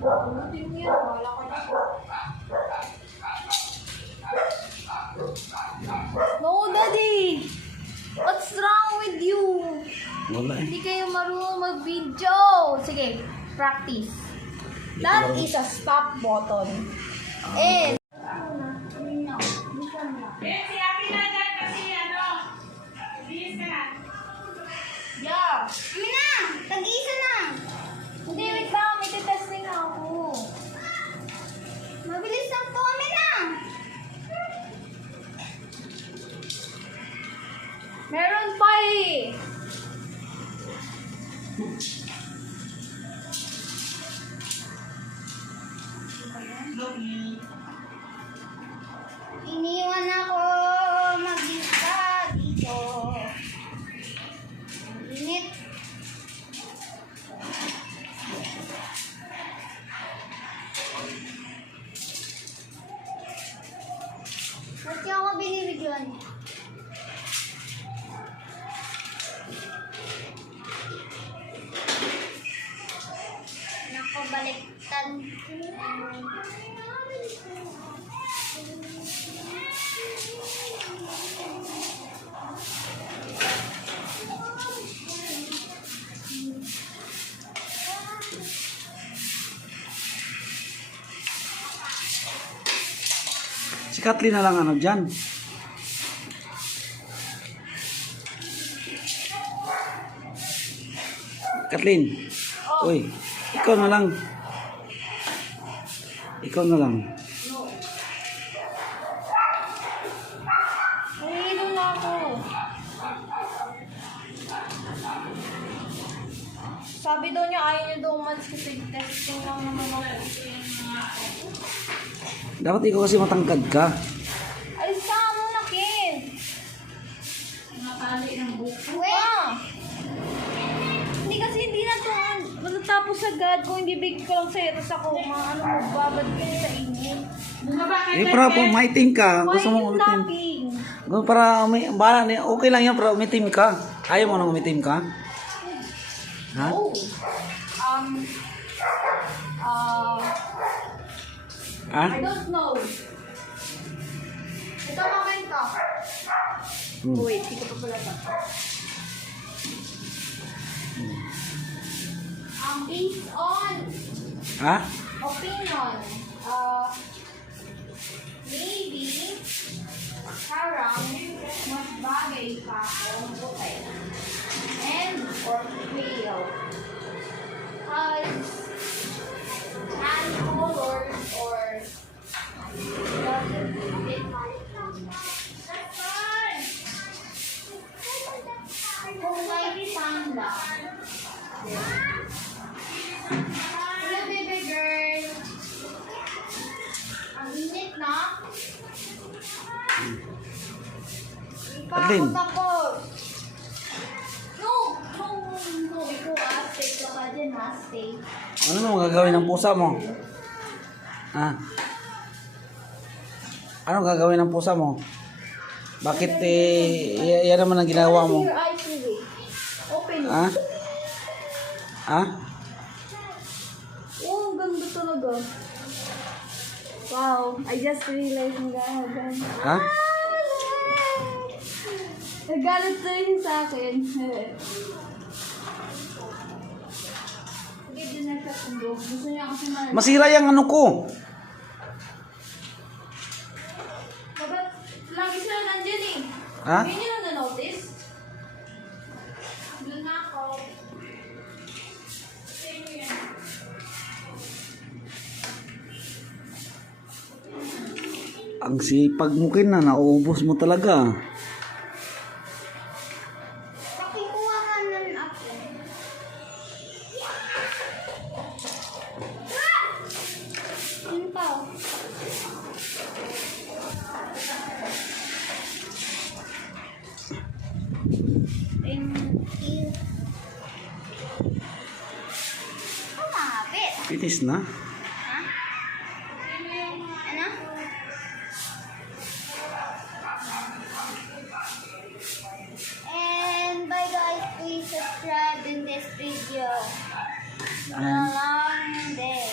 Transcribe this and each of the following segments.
Butin mo yan. Wala ka na. No, Daddy! What's wrong with you? Wala eh. Hindi kayo marunong mag-video. Sige, practice. That is a stop button. And... Yeah. Kami na! Tag-isa na! Hindi, wait lang. May testing ako. Mabilis lang to, kami na! Meron pa eh. Iniwan ako mag-isa dito. Ang init. Ba't niyo ako binibigyan? Nako, baliktad. Si Kathleen na lang ano dyan. Kathleen. Uy, ikaw na lang. Ikaw na lang. Nahihilo na ako. Sabi daw niya ayaw niya daw umalis kasi testing lang naman ako. Dapat ikaw kasi matangkad ka. Alis ka muna, Ken. Nakali ng buko. Hindi kasi hindi na ito matatapos agad kung hindi big ko lang sa'yo. Tapos ako, ano mo, babad ka sa inyo. Eh, para po maitim ka. Gusto mo yung umitim. tapping? Para bahala niya. Okay lang yan para umitim ka. Ayaw mo nang umitim ka? Ha? Oh. Ha? I don't know. Ito comment ka. Wait, hindi ko pa pala ito. Based on Ha? opinion, maybe parang mas bagay pa akong puti and or pale. Cause tan colors or doesn't fit my kung may panda. Hello, baby girl. Ang init na. Kathleen. Tapos. No. Ikaw stay ka pa dyan, stay. Ano mo gagawin ng pusa mo? Ha? Ano gagawin ng pusa mo? Bakit yan naman ang ginawa mo? Your eyes, baby. Open it. Ha? Ha? Oh, ang ganda talaga. Wow, I just realized na gano'n. Ha? Nagalit na yun sa akin. Sige, din na siya kundog. Gusto niya kasi Masira yung ano ko. Ba't lagi sila nandyan eh? Ha? Hindi nyo na na-notice? Doon na ako. Ang sipag mo kin na, nauubos mo talaga. Pakikuha ka ng ako. Ano pa? Thank you. Kumapit. Pinis na. Ha? Ano? And bye guys, please subscribe in this video. It's been a long day.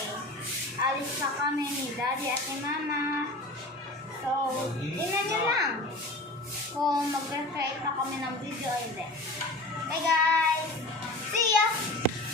daddy at ni mama. So, tingnan nyo lang kung mag-create pa kami ng video o hindi. Bye guys!